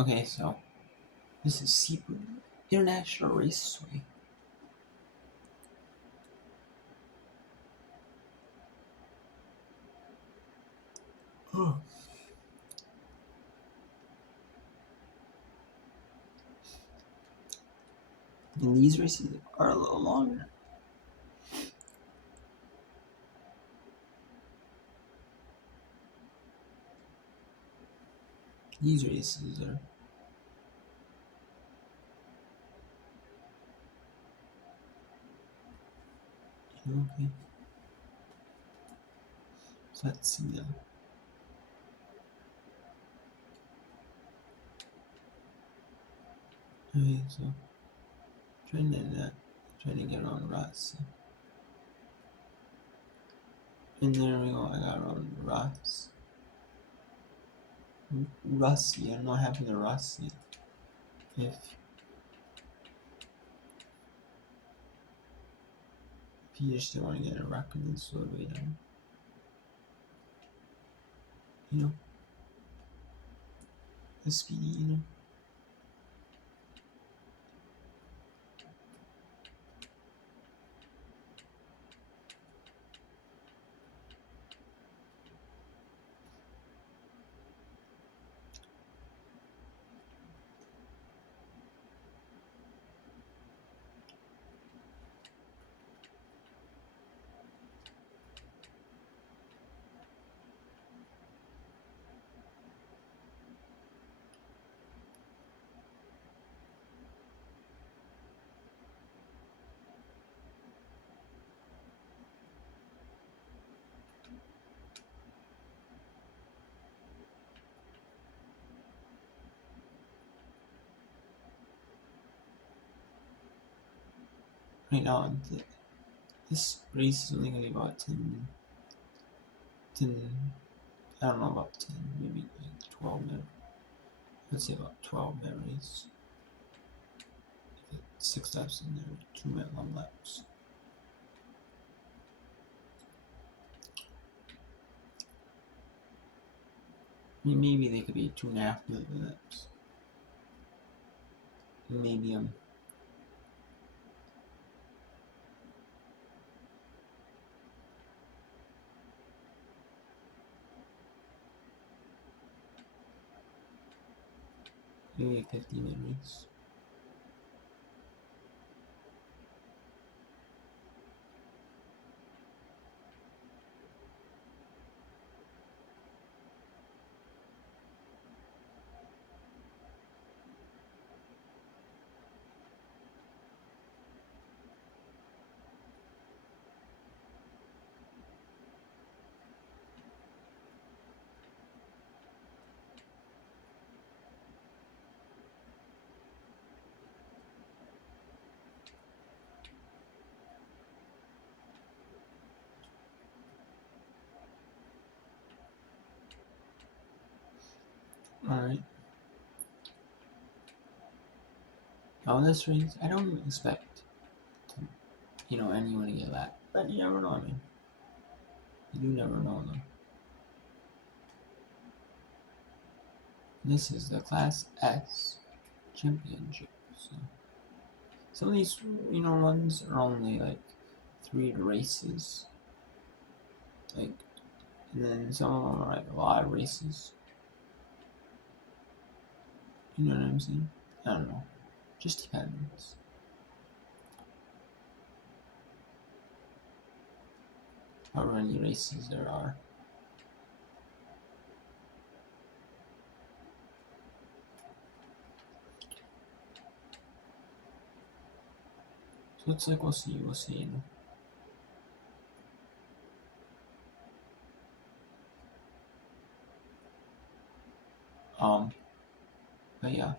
Okay, so this is Seafood International Raceway. Oh. And these races are a little longer. These races are okay. So let's see now. Okay, so trying to get on Rossi. And there we go, I got on Ross. Rossi, I don't know what happened to Rossi. If you just don't want to get a wreck and then slow way down. You know? The speedy, you know? Right now, this race is only going to be about 10, I don't know, about 10, maybe like 12 minutes. Let's say about 12 minute race. 6 laps in there, 2-minute long laps. I mean, maybe they could be 2.5 minute laps. Maybe maybe a 15-minute race. Alright. Now this race, I don't expect anyone to get that. But you never know, I mean. You do never know though. This is the Class S Championship. So some of these, runs are only like 3 races. Like, and then some of them are like a lot of races. You know what I'm saying? I don't know. Just depends. How many races there are. So it's like we'll see, but yeah.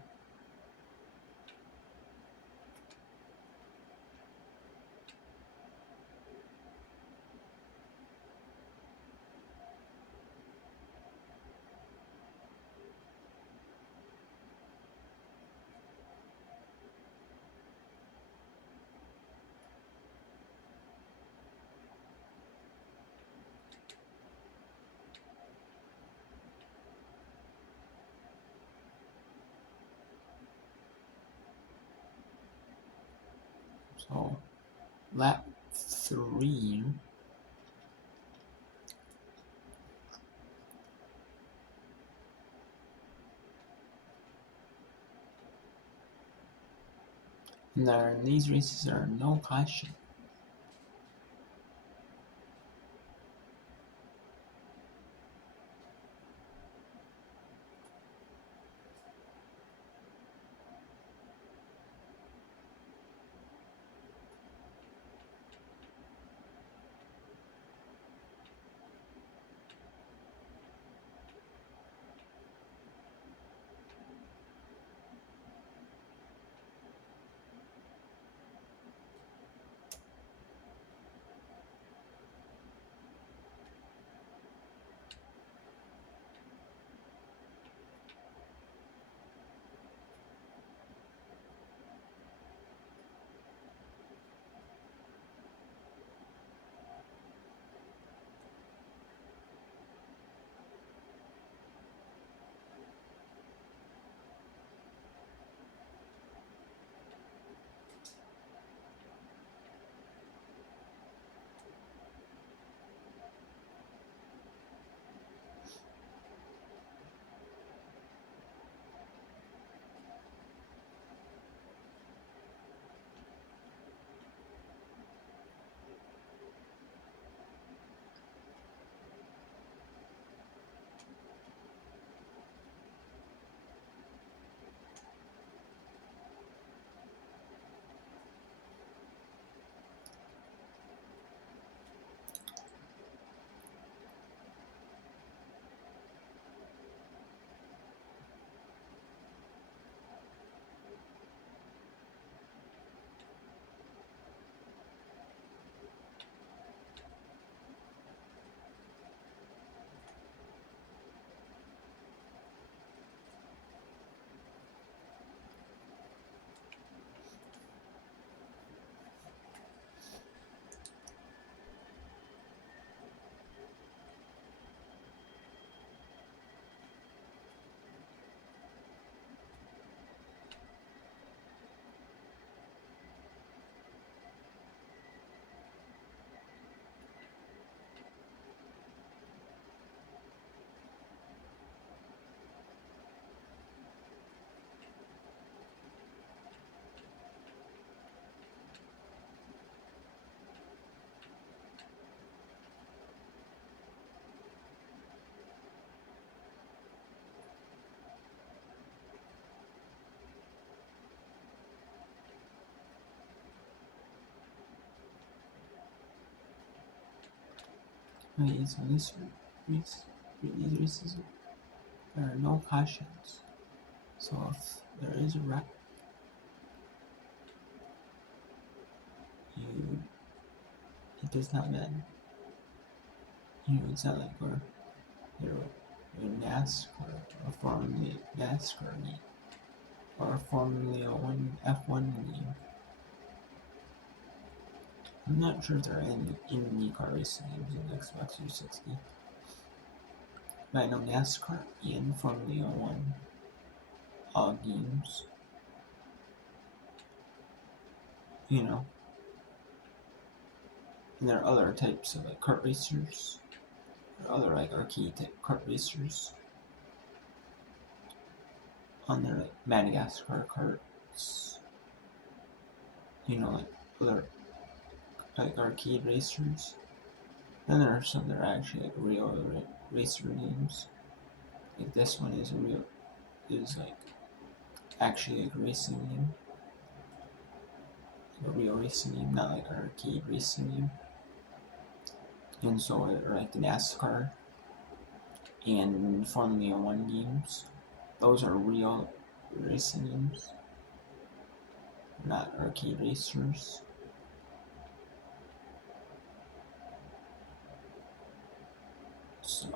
So lap 3. And there, in these races, there are no caution. Wait, so these races, there are no cautions. So if there is a wreck, you it does not matter. It's not like you're NASCAR or Formula NASCAR game or Formula One F1 game. I'm not sure if there are any IndyCar racing games in Xbox 360. But I know NASCAR and Formula One games. You know, and there are other types of like kart racers or other like arcade type kart racers on their like Madagascar karts. Like other like arcade racers. Then there are some that are actually like real racer games. Like this one is like actually like a racing game. Like a real racing game, not like an arcade racing game. And so are like the NASCAR and Formula One games. Those are real racing games, not arcade racers. So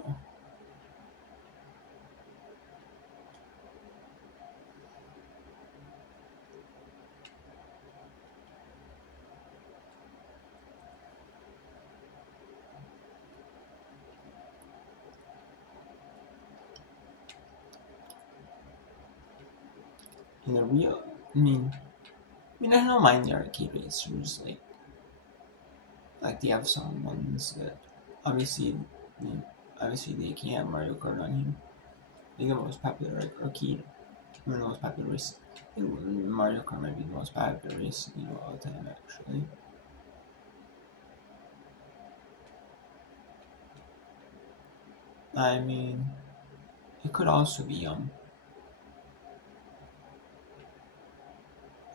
in the real, I mean, mean, I don't mind the arcade racers. Like they have some ones that obviously, you know, obviously they can't have Mario Kart on here. I think the most popular arcade, one of the most popular race. I think Mario Kart might be the most popular race, all the time actually. I mean, it could also be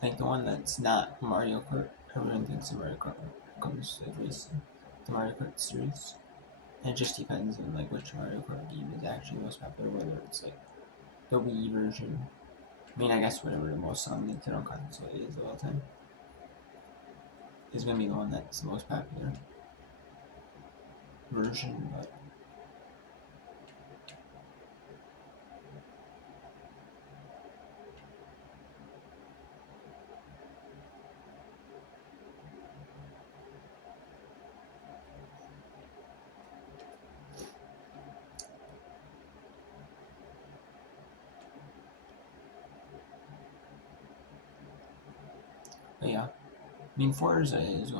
like the one that's not Mario Kart. Everyone thinks of Mario Kart when it comes to racing, the Mario Kart series. And it just depends on like which Mario Kart game is actually most popular, whether it's like the Wii version. I mean, I guess whatever the most on Nintendo console is of all time is gonna be the one that's the most popular version. But yeah, I mean, Forza is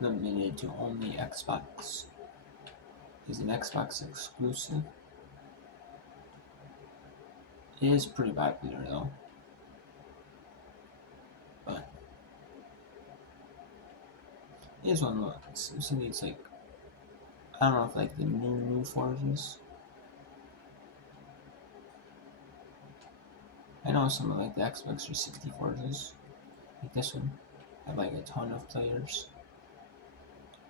limited to only Xbox. Is an Xbox exclusive. It is pretty popular though, but it is one of those. Something it's like I don't know if like the new Forzas. I know some of like the Xbox 360 Forzas, like this one, have like a ton of players,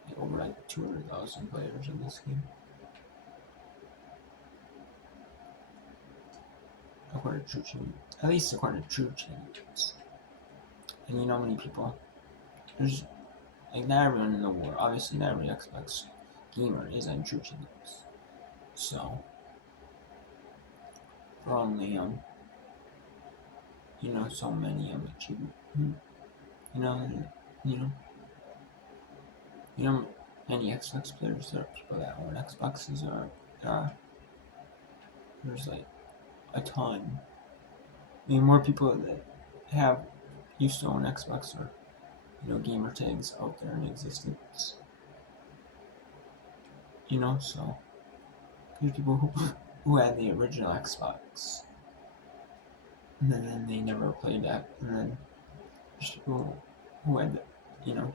like over like 200,000 players in this game. According to at least according to True Champions. And you know how many people? There's like not everyone in the world. Obviously, not every Xbox gamer is on True Champions. So for only so many achievement, you know, you know, you know, many Xbox players. There are people that own Xboxes. There's like a ton. I mean, more people that have used to own Xbox or gamer tags out there in existence. So there's people who had the original Xbox, and then they never played that, and then there's people who had, you know,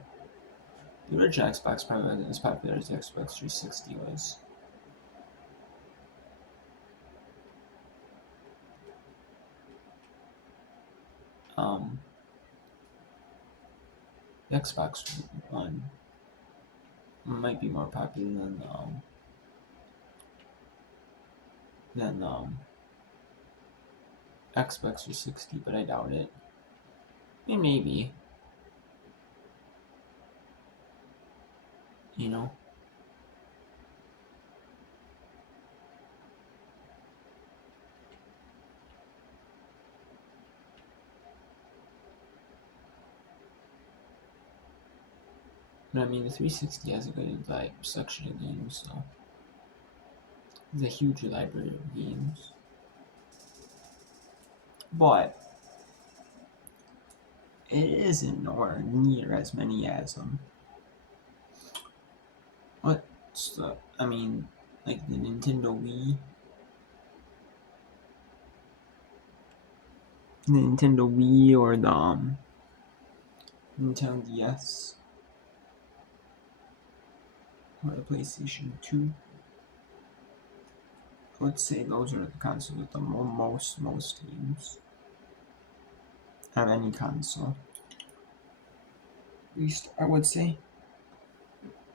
the original Xbox probably wasn't as popular as the Xbox 360 was. Um, the Xbox One might be more popular than Xbox 360, but I doubt it. I mean, maybe, you know. But I mean, the 360 has a good like section of games, so it's a huge library of games. But it isn't nowhere near as many as what's the I mean like the Nintendo Wii or the Nintendo DS or the PlayStation 2. I would say those are the consoles with the most games of any console. At least I would say.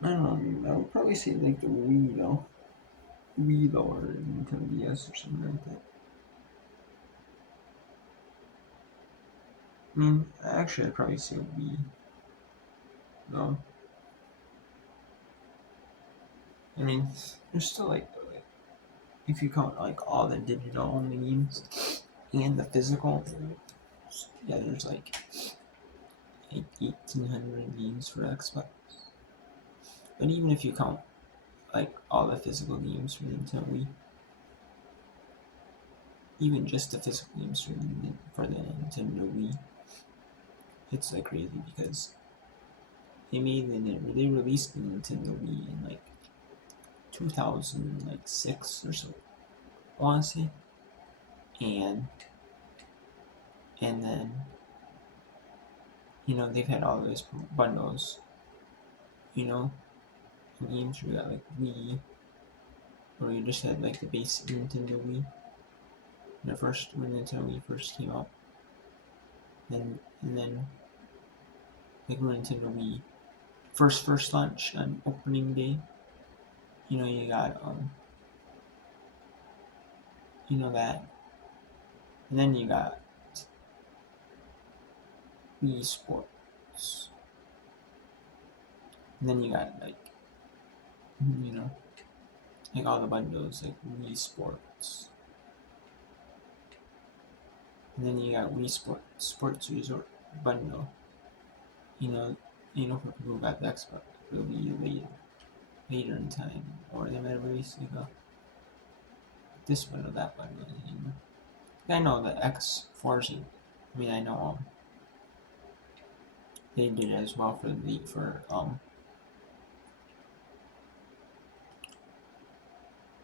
I don't know. I would probably say like the Wii though. Wii though, or Nintendo DS or something like that. I mean, actually, I'd probably say Wii though. I mean, there's still like if you count like all the digital only games and the physical, yeah, there's like 1,800 games for Xbox. But even if you count like all the physical games for Nintendo Wii, even just the physical games for the Nintendo Wii, it's like crazy because they released the Nintendo Wii in like 2006 or so, I want to say, and then they've had all those bundles, you know, games where you got like Wii, or you just had like the basic Nintendo Wii. When Nintendo Wii first came out, and then like when Nintendo Wii first launch on opening day, you got that, and then you got Wii Sports, and then you got like you know like all the bundles like Wii Sports, and then you got Wii Sports Resort bundle. You know, for people who got the Xbox, it'll be later in time, or they might have released like this bundle, that bundle. I know the X Forza. I mean, I know they did it as well for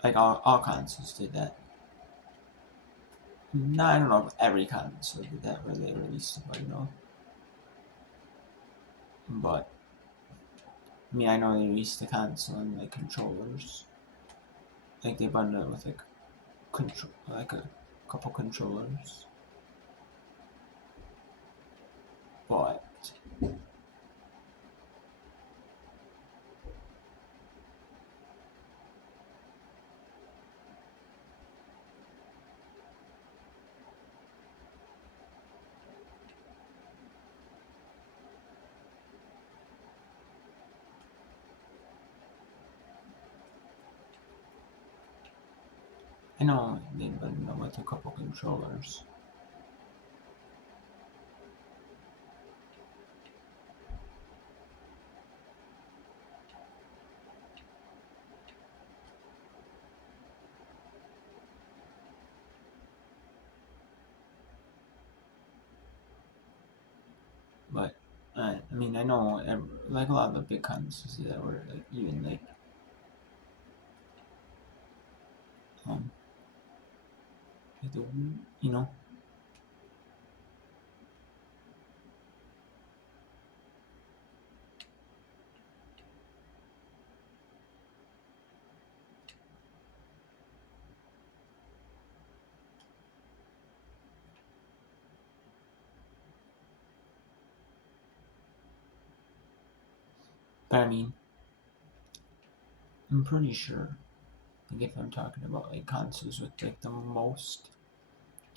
like all consoles did that. No, I don't know if every console did that where they released a bundle, but I mean, I know they released the console and like controllers, like they bundle it with like a couple controllers, but I know they bundle with a couple controllers. But I mean, I know like a lot of the big consoles that were like even um like the but I mean, I'm pretty sure. Like if I'm talking about like consoles with like the most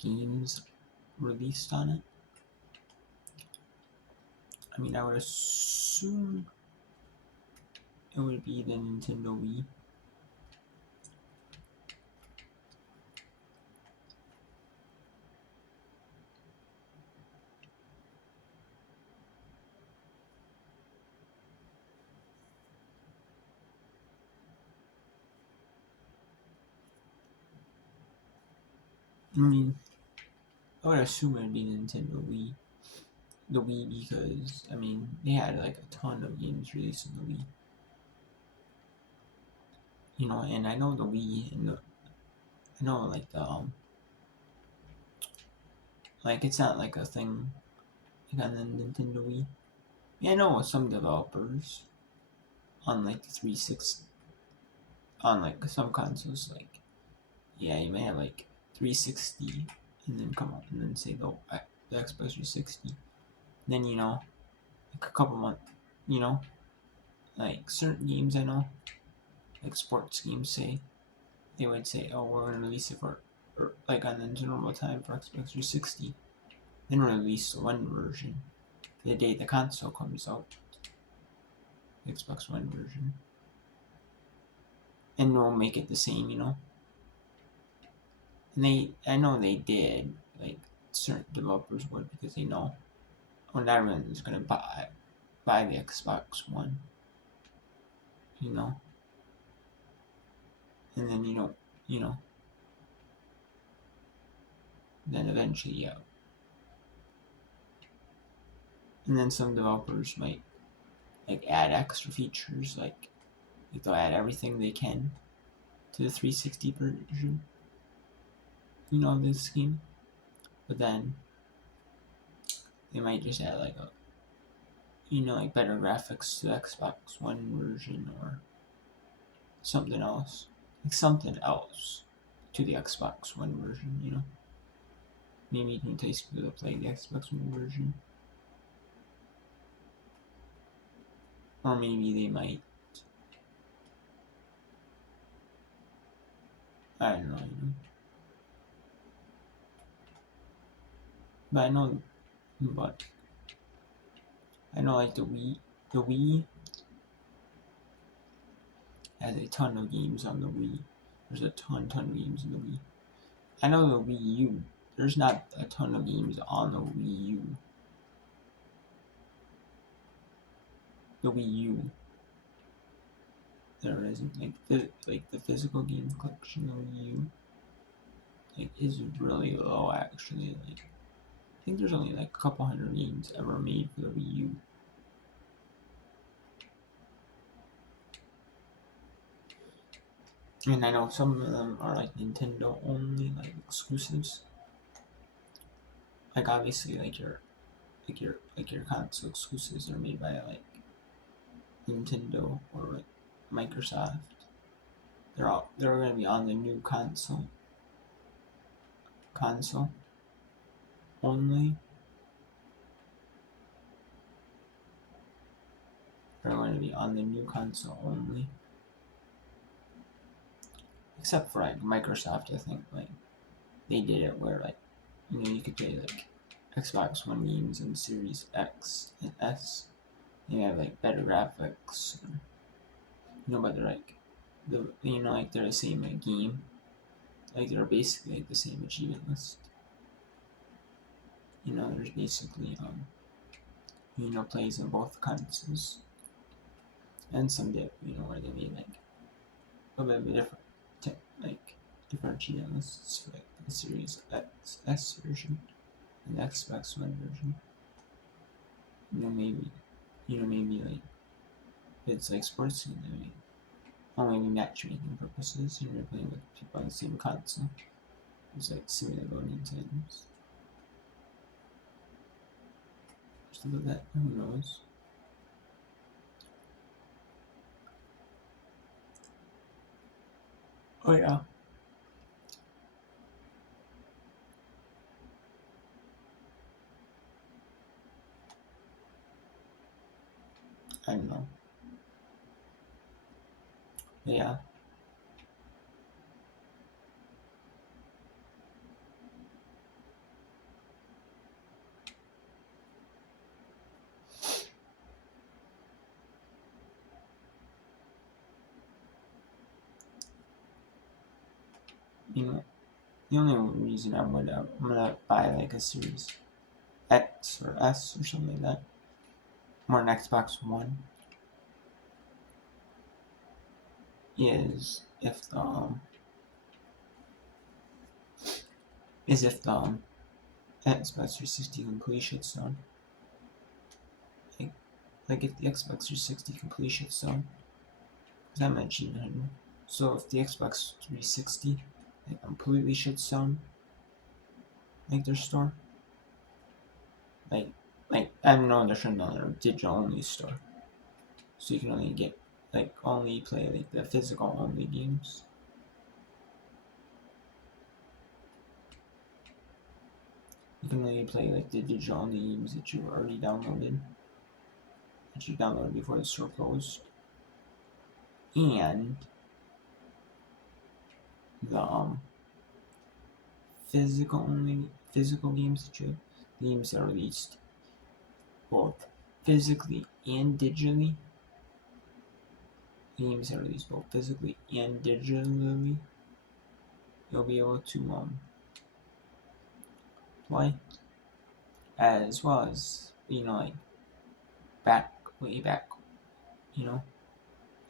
games released on it, I mean, I would assume it would be the Nintendo Wii. I mean, I would assume it would be Nintendo Wii. The Wii because I mean they had like a ton of games released on the Wii. And I know the Wii and I know like the like it's not like a thing like on the Nintendo Wii. Yeah, I know some developers on like the 360 on like some consoles like yeah you may have like 360 and then come up and then say the Xbox 360. Then like a couple months like certain games I know like sports games say they would say, oh, we're going to release it or like on the normal time for Xbox 360, then release one version the day the console comes out, the Xbox One version, and we'll make it the same. And I know they did, like certain developers would because they know, well, not everyone is going to buy the Xbox One, you know, and then then eventually, yeah. And then some developers might like add extra features, like they'll add everything they can to the 360 version, of this game. But then they might just add like like better graphics to the Xbox One version or something else. Like something else to the Xbox One version. Maybe you can entice people to play the Xbox One version. Or maybe they might, I don't know. But I know like the Wii has a ton of games on the Wii. There's a ton of games in the Wii. I know the Wii U, there's not a ton of games on the Wii U. The Wii U, there isn't like the physical game collection of the Wii U, is really low actually. I think there's only like a couple hundred games ever made for the Wii U. And I know some of them are like Nintendo only, like exclusives. Like obviously, like your console exclusives are made by like Nintendo or like Microsoft. They're gonna be on the new console only. They're going to be on the new console only. Except for like Microsoft, I think like they did it where like you could play like Xbox One games in Series X and S. They have like better graphics. But they're like they're the same like game. Like they're basically like the same achievement list. There's basically plays on both consoles. And some dip, where they made like a bit of a different achievement lists for like the Series X S version and the Xbox One version. Maybe like it's like sports maybe. Or maybe matchmaking purposes, you're playing with people on the same console. It's like simulated loading times. Stuff like that, who knows? Oh yeah. I don't know. But yeah. The only reason I'm gonna buy like a Series X or S or something like that, or an Xbox One, is if the Xbox 360 completely shuts down. Like if the Xbox 360 completely shuts down, because I'm an achievement hunter. So if the Xbox 360 completely shuts down, like their store, like I know they're shutting down their digital only store, so you can only play like the physical only games. You can only play like the digital only games that you already downloaded, that you downloaded before the store closed, and the physical games games that are released both physically and digitally. Games that are released both physically and digitally. You'll be able to play, as well as like way back.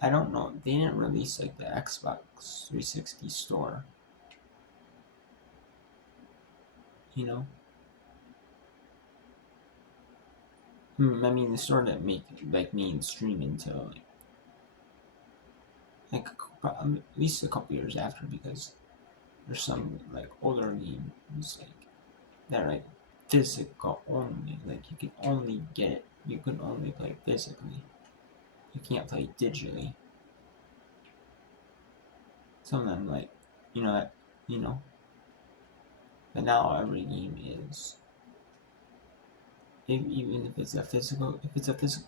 I don't know. They didn't release like the Xbox 360 store. I mean, they started to make like mainstream into like at least a couple years after, because there's some like older games like that are like physical only. Like you can only get it. You can only play physically. You can't play digitally. Some of them like that you know. But now every game is, even if it's a physical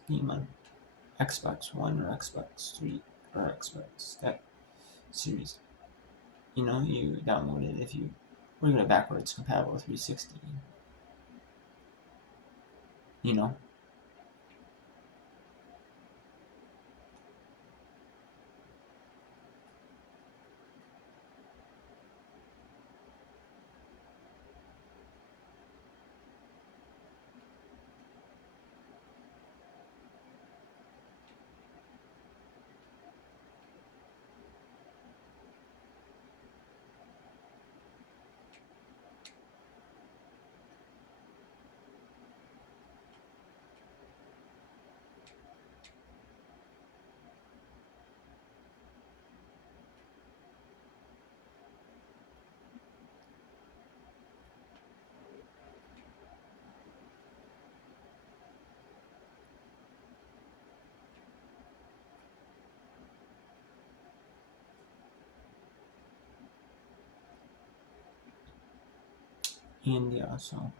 game on Xbox One or Xbox 3 or Xbox that series, you download it if you we're gonna backwards compatible with 360. You know, and yeah, so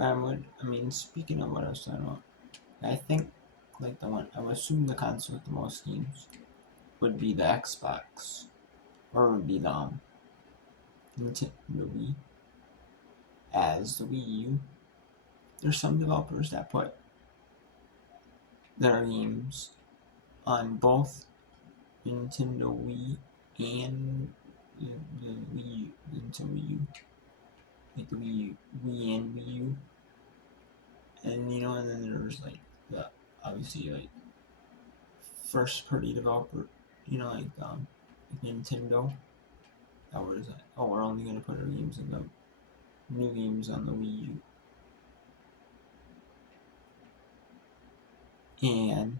I mean, speaking of what I was talking about, I think like the one I would assume the console with the most games would be the Xbox, or would be the Nintendo Wii, as the Wii U. There's some developers that put their games on both Nintendo Wii and the Wii Nintendo Wii U, like the Wii and Wii U, and and then there's like the obviously like first party developer, like Nintendo, that was like, oh, we're only gonna put our games in the new games on the Wii U, and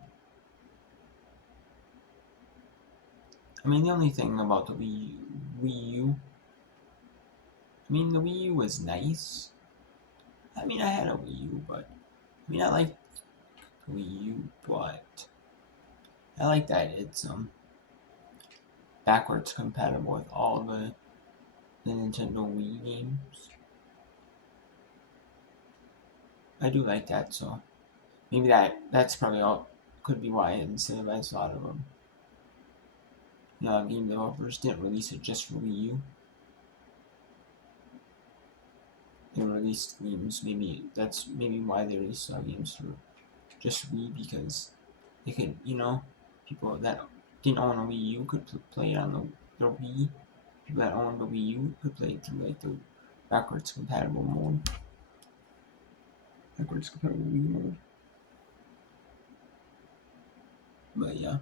I mean the only thing about the Wii U, I mean the Wii U was nice. I mean I had a Wii U, but I mean I like Wii U, but I like that it's backwards compatible with all the Nintendo Wii games. I do like that, so maybe that's probably all could be why incentivized a lot of them. Game developers didn't release it just for Wii U. They released games. Maybe that's maybe why they released games for just Wii, because they could, people that didn't own a Wii U could play it on their Wii. People that owned the Wii U could play it through like the backwards compatible mode. Backwards compatible Wii mode. But yeah.